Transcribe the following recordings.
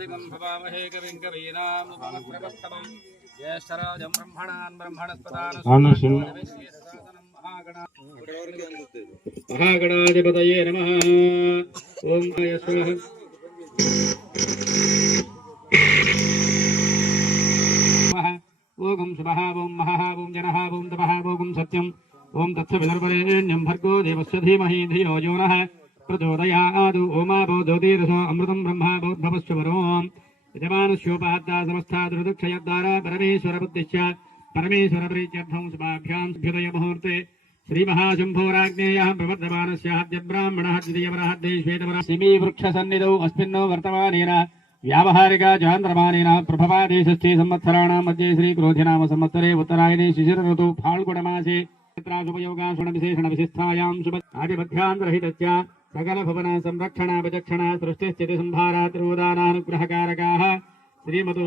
कविम् भवामहे कविम् कवीनाम् उपमप्रवस्थमम् ज्येष्ठराजम् ब्रह्मणान् आनशम्। महागणाधिपतये नमः। ॐ यस्वः ओगं शुभः ॐ महः ॐ जनः ॐ तपः ॐ सत्यम्। ॐ तत्सवितर्परेण्यं भर्गो देवस्य धीमहि धियो यो नः। प्रचोदयादु ओमापो ज्योतिरसो अमृतं ब्रह्मा बोद्भवस्य वरोम् यजमानस्योपाद्दा समस्ता दुर्दक्षयद्वारा परमेश्वरबुद्धिश्च परमेश्वरप्रीत्यर्थं शुभाभ्यां भ्युदय मुहूर्ते श्रीमहाशम्भोराज्ञेयः प्रवर्धमानस्याद्य ब्राह्मणः द्वितीयपरहद्दे श्वेतपरः सिमीवृक्षसन्निधौ अस्मिन्नो वर्तमानेन व्यावहारिका चान्द्रमानेन प्रभवादेशस्थे संवत्सराणां मध्ये श्रीक्रोधिनाम संवत्सरे उत्तरायणे सकलभवन संरक्षण विचक्षण सृष्टिस्थिति संभारा त्रिवदानानुग्रहकारकाः श्रीमतो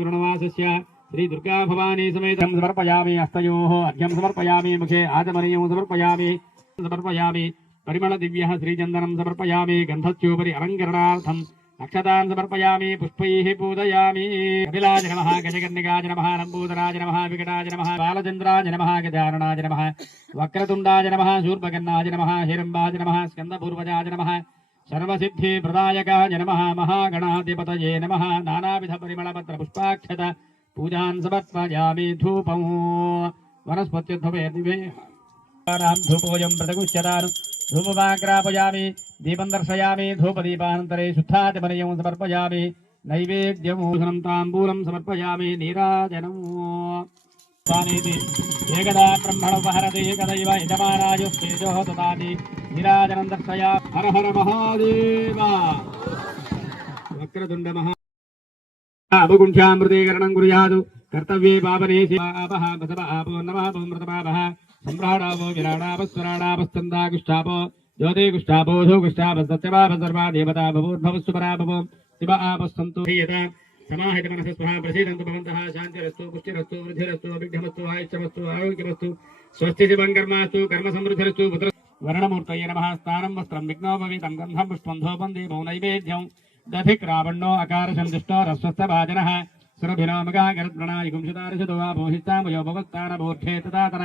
वृणवासस्य श्री दुर्गा भवानी समेतं समर्पयामि हस्तो अर्घ्यं समर्पयामि मुखे आचमनीयं समर्पयामि। परिमल दिव्य श्रीचन्दनं समर्पयामि गन्धस्योपरि अलङ्करणार्थम्। अक्षतान् समर्पयामि पुष्पैः पूजयामि कपिलाय नमः गजकर्णिकाय नमः लम्बोदराय नमः विकटाय नमः बालचन्द्राय नमः गजाननाय नमः वक्रतुण्डाय नमः शूर्पकर्णाय नमः हिरम्बाय नमः स्कन्दपूर्वजाय नमः सर्वसिद्धिप्रदायकाय नमः महागणाधिपतये नमः नानाविधपरिमळपत्रपुष्पाक्षत पूजान् समर्पयामि धूपम् वनस्पत्युद्भवे दिवे धूपोऽयं प्रतिगुच्यतान् धूपमाग्रापयामि दीपं दर्शयामि, धूपदीपानन्तरे शुद्धाचमनीयं समर्पयामि नैवेद्यमूषणं ताम्बूलं समर्पयामि, नीराजनम्। एकदा ब्रह्मणोपहरति एकदैव यजमानायुस्तेजोः ददाति, नीराजनं दर्शया, हर हर महादेव। कुर्यात्, कर्तव्ये आपः बसव आपो नमः मृतपापः सम्राडापो विराडापस्वराडापस्तन्दाकुष्ठापो ज्योति कुष्ठापोऽधो कुष्ठापस्तत्यपाप देवता भवोद्भवस्तु पराभवो शिव आपस्तन्तु यथा समाहित मनसः स्वः प्रसीदन्तु भवन्तः, शान्तिरस्तु, पुष्टिरस्तु, वृद्धिरस्तु अभिघ्नमस्तु आयुष्यमस्तु, आरोग्यमस्तु स्वस्ति शिवं कर्मास्तु कर्म समृद्धिरस्तु पुत्र वर्णमूर्तये नमः स्थानं वस्त्रं विघ्नोपवीतं गन्धं, पुष्पं, धूपं, दीपो, नैवेद्यं दधिक्रावण्णो अकारशं दुष्टो रस्वस्थभाजनः सुरभिनामगागरद्प्रणायिकुं सुतारशतो वा भोहिष्ठामयो भवत्तानभूर्थे तदातन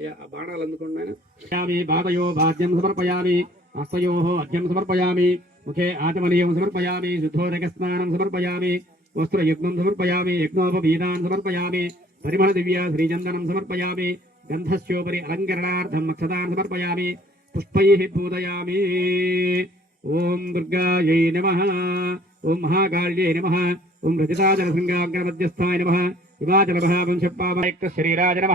అయ్యా స్వనుషేభ్య బాణాలు అందుకోండి బాధయో భాగ్యం సమర్పయామి హస్తయో అర్ఘ్యం సమర్పయామి ముఖే ఆచమనీయం సమర్పయామి శుద్ధోదక స్నానం సమర్పయామి వస్త్రయజ్ఞం సమర్పయామి యజ్ఞోపవీదాన్ సమర్పయామి పరిమళ దివ్య శ్రీచందనం సమర్పయామి గంధస్యోపరి అలంకరణార్థం మక్షదాన్ సమర్పయామి పుష్పై పూజయామి. ఓం దుర్గాయై నమ ఓం మహాకాళ్యై నమ ఓం రజతాజలశృంగాగ్రమధ్యస్థాయ నమః వివాచలమహావంశపావైక్త శరీరాజ నమ.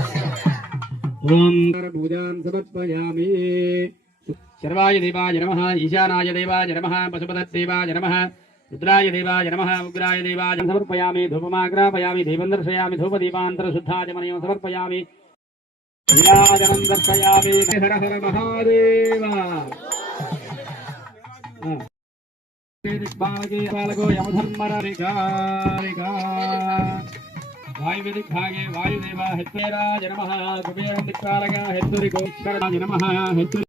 पूजां समर्पयामि। शर्वाय देवाय नमः ईशानाय देवाय नमः पशुपतदेवाय नमः रुद्राय देवाय नमः उग्राय देवाय समर्पयामि धूपमाग्रापयामि देवं दर्शयामि धूपदीपान्तरशुद्धाचमनीयं समर्पयामि। नीराजनं दर्शयामि हर हर महादेव। दिग्भागे बालको यमधर्मरिका वायुविदिग्भागे वायुदेव हेत्वेराज नमः कुबेरं दिक्पालक हेत्तुरिको ईश्वराय नमः हेत्तुरि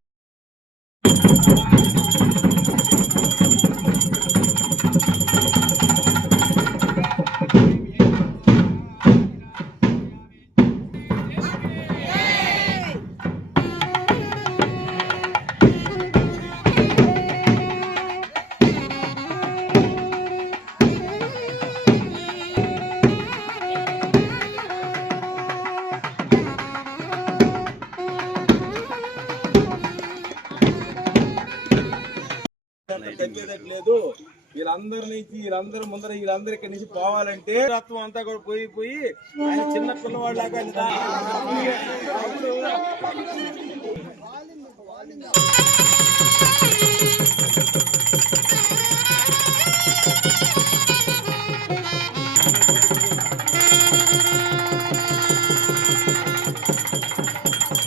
వీళ్ళందరి వీళ్ళందరూ ముందర వీళ్ళందరూ ఇక్కడి నుంచి పోవాలంటే రత్వం అంతా కూడా పోయి పోయి ఆయన చిన్న పిల్లవాళ్ళలాగా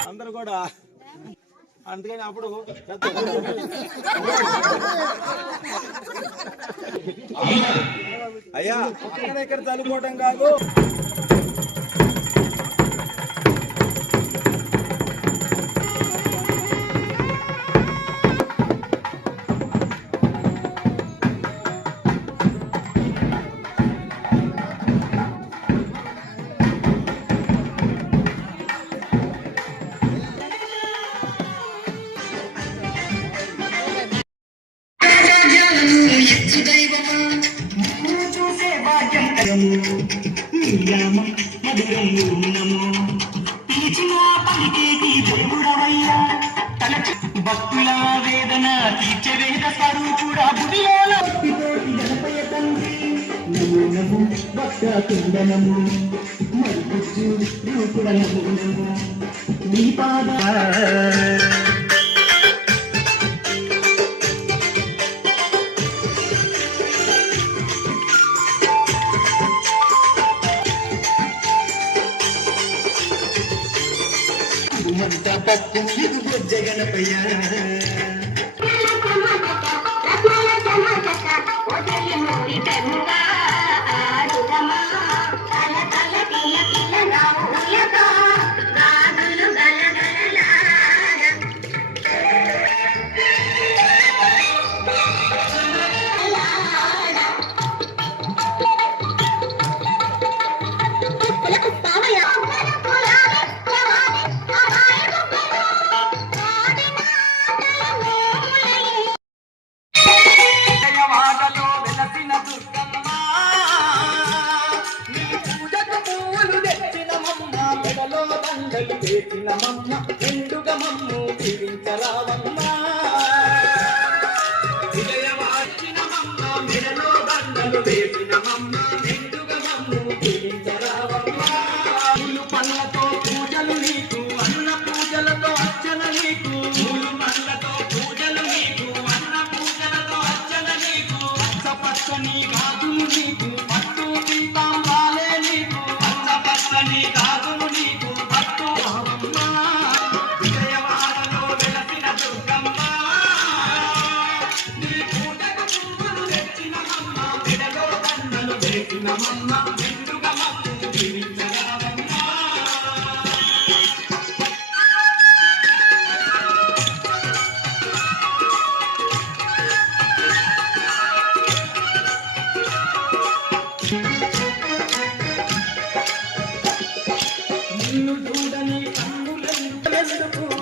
అందరూ కూడా అందుకని అప్పుడు అయ్యా అక్కడ ఇక్కడ చనిపోవటం కాదు. రామ మధురము నమో పిలిచిన పలికేటి దేవుడవయ్యా తలచి భక్తుల వేదన తీర్చే వేద స్వరూపుడా బుడియాల భక్తితోటి గణపయ తండ్రి నమో భక్త కుండనము మరుగుజ్జు రూపుడ నమో నీ పాద అంత పప్పు ఇదిగో జగనపయ్య ఓ Come on now.